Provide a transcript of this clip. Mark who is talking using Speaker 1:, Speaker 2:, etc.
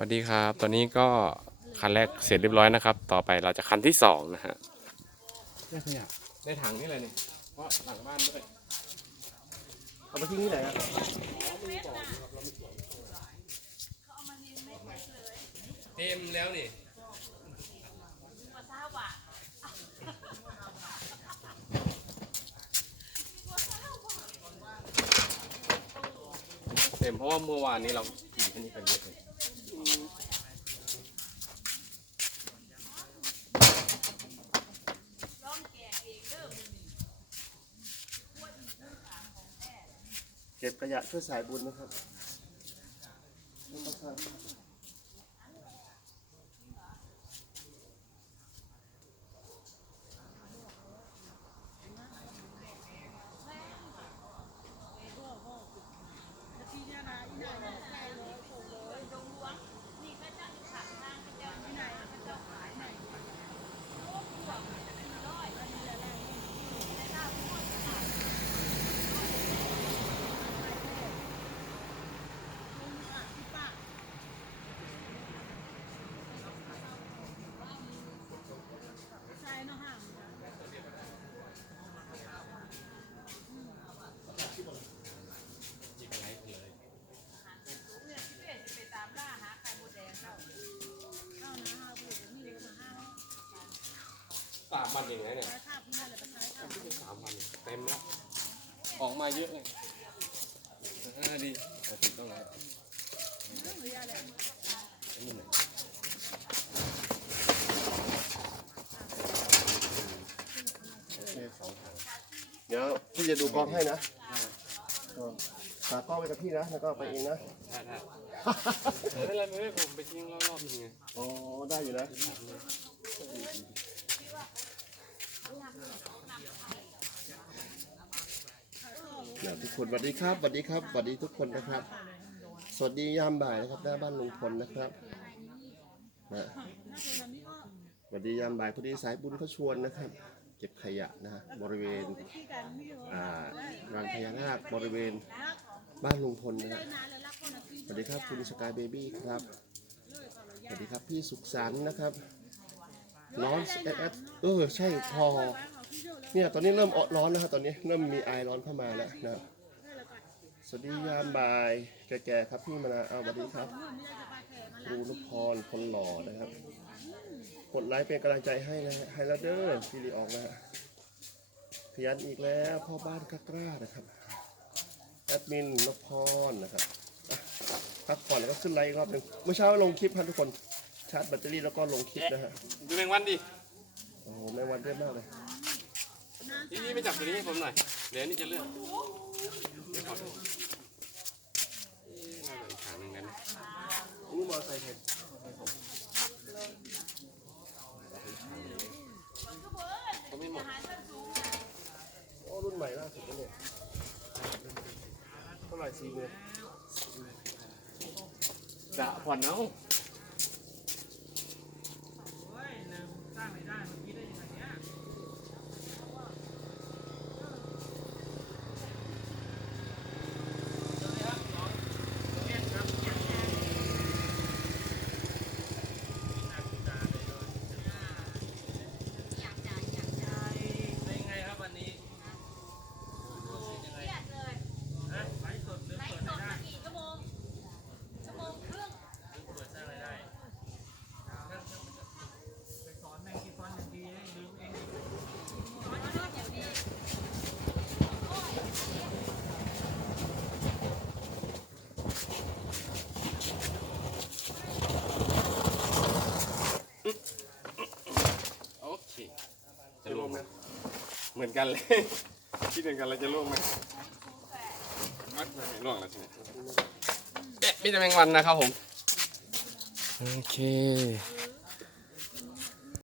Speaker 1: สวัสดีครับ ตอนนี้ก็คันแรกเสร็จเรียบร้อยนะครับ ต่อไปเราจะคันที่สองนะฮะได้ขยะได้ถังนี่เลยเนี่ยเพราะหลังบ้านด้วย
Speaker 2: เอาไปทิ้งที่ไหนครับ
Speaker 1: เต็มแล้วนี่เต็มเพราะว่าเมื่อวานนี้เราขี่คันนี้กันเยอะเลย
Speaker 2: เก็บขยะเพื่อสายบุญนะครับ
Speaker 1: สามวันเองนะเนี่ยสามวันเต็มแล้วออกมาเยอะเลยอ่าดีแต่ติดต้องแล้วนี่ไหน
Speaker 2: เดี๋ยวพี่จะดูกล้องให้นะก็ฝากกล้องไว้กับพี่นะ แล้วก็ไปเองนะ
Speaker 1: ได้ได้ไม่เป็นไรไม่เป็นไรผมไปทิ้งรอบๆนึงไง
Speaker 2: อ๋อได้อยู่นะ ทุกคนสวัสดีครับสวัสดีครับสวัสดีทุกคนนะครับ สวัสดียามบ่ายนะครับหน้าบ้านลุงพลนะครับนะสวัสดียามบ่ายพอดีสายบุญเขาชวนนะครับ เก็บขยะนะฮะบริเวณอ่ารังพญานาคบริเวณบ้านลุงพลนะฮะสวัสดีครับคุณสกายเบบี้ครับสวัสดีครับพี่สุขสันต์นะครับ ร้อนแอดแอดเออใช่พอ เนี่ยตอนนี้เริ่มออร้อนแล้วครับตอนนี้เริ่มมีไอร้อนเข้ามาแล้วนะครับสวัสดียามบ่ายแก่ๆครับพี่มานาเอาสวัสดีครับครูนพพรคนหล่อนะครับกดไลค์เป็นกำลังใจให้นะฮะให้แล้วเด้อพี่ลีออกนะฮะขยันอีกแล้วพ่อบ้านกล้าๆนะครับแอดมินนพพรนะครับอะพักผ่อนแล้วก็ขึ้นไลค์อีกรอบหนึ่งเมื่อเช้าลงคลิปครับทุกคน ชาร์จแบตเตอรี่แล้วก็ลงคลิปนะฮะ
Speaker 1: ดูแมงวันดิ
Speaker 2: โอ้โหแม่วันเยอะมากเลย
Speaker 1: นี่นี่ไปจับตัวนี้ให้ผมหน่อย เดี๋ยวนี่จะเลือกเดี๋ยวขอดูเอ๊ะน่าจะอีกถังหนึ่งกันนะ
Speaker 2: นี่มอไซค์ใคร
Speaker 1: เขาไม่หมด
Speaker 2: โอ้รุ่นใหม่ล่าสุดแล้วเนี่ยเท่าไหร่สี่หมื่น
Speaker 1: จะผ่อนเอา
Speaker 3: เป็นไงครับวันนี้รู้สึกยังไงฮะไลฟ์สดหรือเปิดรายได้เปิดสร้างรายได้ไปสอนแมงกีฟอนอย่างดีให้ลืมเอง
Speaker 1: โอเค จะล่วงไหมเหมือนกันเลย คิดเหมือนกันเราจะล่วงไหมไม่ไม่ล่วงแล้วใช่ไหมเอ๊ะมีแต่แมงวันนะครับผม โอเค